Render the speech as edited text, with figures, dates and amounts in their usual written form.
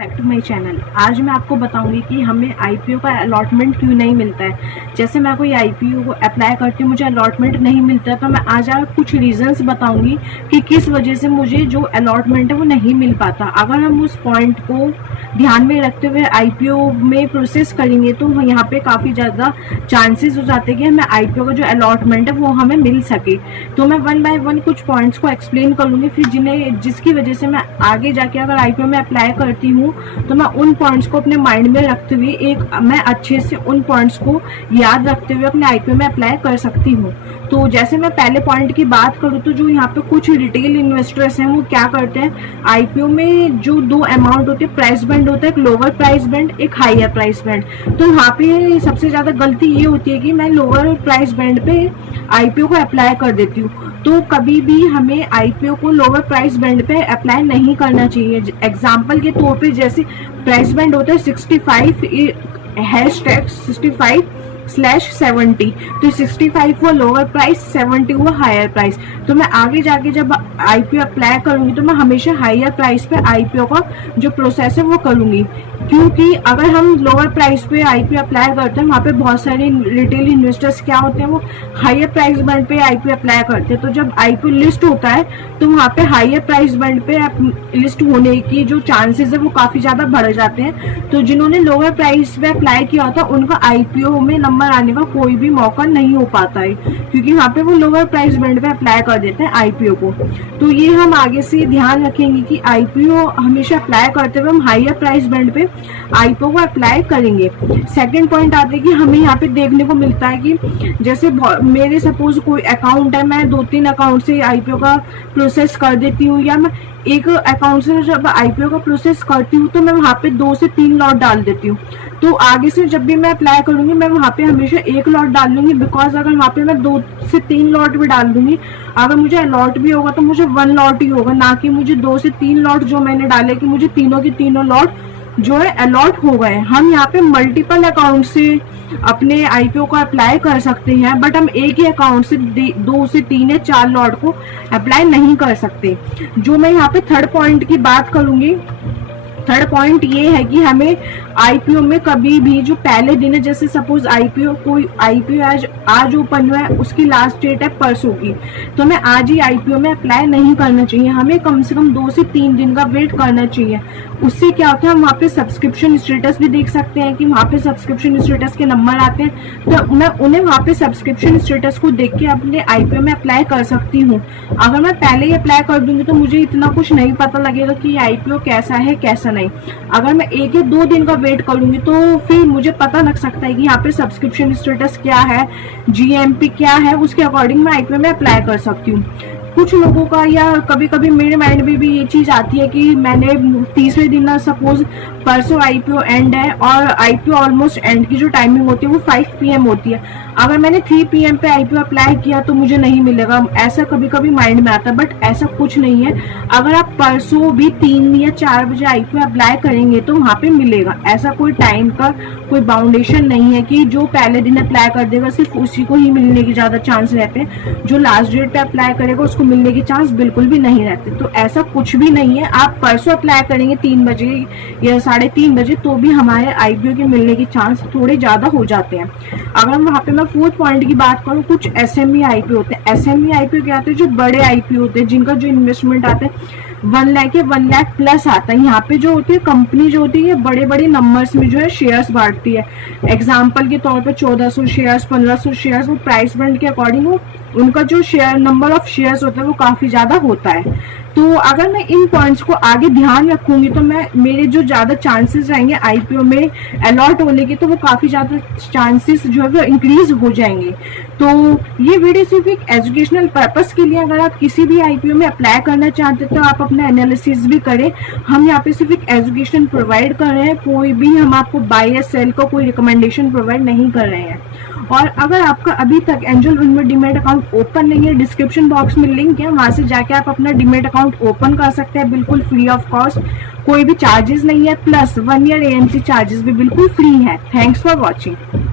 Back to my channel. आज मैं आपको बताऊंगी कि हमें आईपीओ का अलॉटमेंट क्यों नहीं मिलता है। जैसे मैं कोई आईपीओ को अप्लाई करती हूँ, मुझे अलॉटमेंट नहीं मिलता है, तो मैं आज कुछ रीजंस बताऊंगी कि किस वजह से मुझे जो अलॉटमेंट है वो नहीं मिल पाता। अगर हम उस पॉइंट को ध्यान में रखते हुए आईपीओ में प्रोसेस करेंगे तो यहाँ पे काफ़ी ज़्यादा चांसेस हो जाते हैं कि हमें आईपीओ का जो अलॉटमेंट है वो हमें मिल सके। तो मैं वन बाय वन कुछ पॉइंट्स को एक्सप्लेन करूँगी, फिर जिसकी वजह से मैं आगे जाके अगर आईपीओ में अप्लाई करती हूँ तो मैं उन पॉइंट्स को अपने माइंड में रखते हुए मैं अच्छे से उन पॉइंट्स को याद रखते हुए अपने आईपीओ में अप्लाई कर सकती हूँ। तो जैसे मैं पहले पॉइंट की बात करूँ तो जो यहाँ पे कुछ रिटेल इन्वेस्टर्स हैं वो क्या करते हैं, आईपीओ में जो दो अमाउंट होते हैं, प्राइस बैंड होता है, एक लोअर प्राइस बैंड, एक हायर प्राइस बैंड। तो यहाँ पे सबसे ज्यादा गलती ये होती है कि मैं लोअर प्राइस बैंड पे आईपीओ को अप्लाई कर देती हूँ। तो कभी भी हमें आईपीओ को लोअर प्राइस बैंड पे अप्लाई नहीं करना चाहिए। एग्जाम्पल के तौर पे जैसे प्राइस बैंड होता है 65 #65/70, तो 65 हुआ लोअर प्राइस, 70 हुआ हायर प्राइस। तो मैं आगे जाके जब आईपीओ अप्लाई करूंगी तो मैं हमेशा हायर प्राइस पे आईपीओ का जो प्रोसेस है वो करूंगी, क्योंकि अगर हम लोअर प्राइस पे आईपीओ अप्लाई करते हैं वहाँ पे बहुत सारे रिटेल इन्वेस्टर्स क्या होते हैं, वो हायर प्राइस बैंड पे आईपीओ अप्लाई करते हैं। तो जब आईपीओ लिस्ट होता है तो वहाँ पे हायर प्राइस बैंड पे लिस्ट होने की जो चांसेस है वो काफी ज्यादा बढ़ जाते हैं। तो जिन्होंने लोअर प्राइस पे अप्लाई किया होता है उनका आईपीओ में नंबर आने का कोई भी मौका नहीं हो पाता है, क्योंकि वहाँ पे वो लोअर प्राइस बैंड पे अप्लाई कर देते हैं आईपीओ को। तो ये हम आगे से ध्यान रखेंगे कि आईपीओ हमेशा अप्लाई करते हुए हम हायर प्राइस बैंड पे आईपीओ को अप्लाई करेंगे। सेकंड पॉइंट आते हैं कि हमें यहाँ पे देखने को मिलता है कि जैसे मेरे सपोज कोई अकाउंट है, मैं 2-3 अकाउंट से आईपीओ का प्रोसेस कर देती हूँ, या मैं एक अकाउंट से जब आईपीओ का प्रोसेस करती हूँ तो मैं वहाँ पे 2 से 3 लॉट डाल देती हूँ। तो आगे से जब भी मैं अप्लाई करूंगी मैं वहाँ पे हमेशा 1 लॉट डाल लूंगी, बिकॉज अगर वहाँ पे मैं 2 से 3 लॉट भी डाल दूंगी, अगर मुझे अलॉट भी होगा तो मुझे 1 लॉट ही होगा, ना कि मुझे 2 से 3 लॉट जो मैंने डाले कि मुझे तीनों के तीनों लॉट जो है अलॉट हो गए। हम यहाँ पे मल्टीपल अकाउंट से अपने आईपीओ को अप्लाई कर सकते हैं, बट हम एक ही अकाउंट से 2 से 3 या 4 लॉट को अप्लाई नहीं कर सकते। जो मैं यहाँ पे थर्ड पॉइंट की बात करूंगी, थर्ड पॉइंट ये है कि हमें आईपीओ में कभी भी जो पहले दिन है, जैसे सपोज कोई आईपीओ आज ओपन हुआ है, उसकी लास्ट डेट है परसों की, तो हमें आज ही आईपीओ में अप्लाई नहीं करना चाहिए। हमें कम से कम 2 से 3 दिन का वेट करना चाहिए। उससे क्या होता है, हम वहाँ पे सब्सक्रिप्शन स्टेटस भी देख सकते हैं कि वहाँ पे सब्सक्रिप्शन स्टेटस के नंबर आते हैं, तो मैं उन्हें वहाँ पे सब्सक्रिप्शन स्टेटस को देख के अपने आईपीओ में अप्लाई कर सकती हूँ। अगर मैं पहले ही अप्लाई कर दूंगी तो मुझे इतना कुछ नहीं पता लगेगा कि आईपीओ कैसा है कैसा नहीं। अगर मैं 1 या 2 दिन का वेट करूंगी तो फिर मुझे पता लग सकता है कि यहाँ पे सब्सक्रिप्शन स्टेटस क्या है, जीएमपी क्या है, उसके अकॉर्डिंग मैं आईपीओ में अप्लाई कर सकती हूँ। कुछ लोगों का या कभी कभी मेरे माइंड में भी ये चीज आती है कि मैंने तीसरे दिन सपोज परसों आईपीओ एंड है और आईपीओ ऑलमोस्ट एंड की जो टाइमिंग होती है वो 5 PM होती है, अगर मैंने 3 PM पे आईपीओ अप्लाई किया तो मुझे नहीं मिलेगा, ऐसा कभी कभी माइंड में आता है। बट ऐसा कुछ नहीं है, अगर आप परसों भी 3 या 4 बजे आईपीओ अप्लाई करेंगे तो वहाँ पे मिलेगा। ऐसा कोई टाइम का कोई बाउंडेशन नहीं है कि जो पहले दिन अप्लाई कर देगा सिर्फ उसी को ही मिलने के ज्यादा चांस रहते हैं, जो लास्ट डेट पे अप्लाई करेगा उसको मिलने के चांस बिल्कुल भी नहीं रहते। तो ऐसा कुछ भी नहीं है, आप परसों अप्लाई करेंगे 3 बजे या 3:30 बजे तो भी हमारे आईपीओ के मिलने के चांस थोड़े ज्यादा हो जाते हैं। अगर वहाँ पे मैं फोर्थ पॉइंट की बात करूँ, कुछ एसएमई आईपीओ होते हैं। एसएमई आईपीओ क्या होते हैं, जो बड़े आईपीओ होते हैं जिनका जो इन्वेस्टमेंट आता है 1 लाख या 1 लाख प्लस आता है। यहाँ पे जो होती है कंपनी जो होती है बड़े बड़े नंबर्स में जो है शेयर्स बांटती है। एग्जाम्पल के तौर पे 1400 शेयर्स, 1500 शेयर्स, वो प्राइस बैंड के अकॉर्डिंग उनका जो शेयर नंबर ऑफ शेयर्स होता है वो काफी ज्यादा होता है। तो अगर मैं इन पॉइंट्स को आगे ध्यान रखूंगी तो मेरे जो ज्यादा चांसेस रहेंगे आईपीओ में अलॉट होने के, तो वो काफी ज्यादा चांसेस जो है वो इंक्रीज हो जाएंगे। तो ये वीडियो सिर्फ एक एजुकेशनल पर्पस के लिए, अगर आप किसी भी आईपीओ में अप्लाई करना चाहते हैं तो आप अपना एनालिसिस भी करें। हम यहाँ पे सिर्फ एक एजुकेशन प्रोवाइड कर रहे हैं, कोई भी हम आपको बाय या सेल का कोई रिकमेंडेशन प्रोवाइड नहीं कर रहे हैं। और अगर आपका अभी तक एंजल वन में डीमैट अकाउंट ओपन नहीं है, डिस्क्रिप्शन बॉक्स में लिंक है, वहां से जाके आप अपना डीमैट अकाउंट ओपन कर सकते हैं बिल्कुल फ्री ऑफ कॉस्ट, कोई भी चार्जेस नहीं है, प्लस 1 ईयर एएमसी चार्जेस भी बिल्कुल फ्री है। Thanks for watching.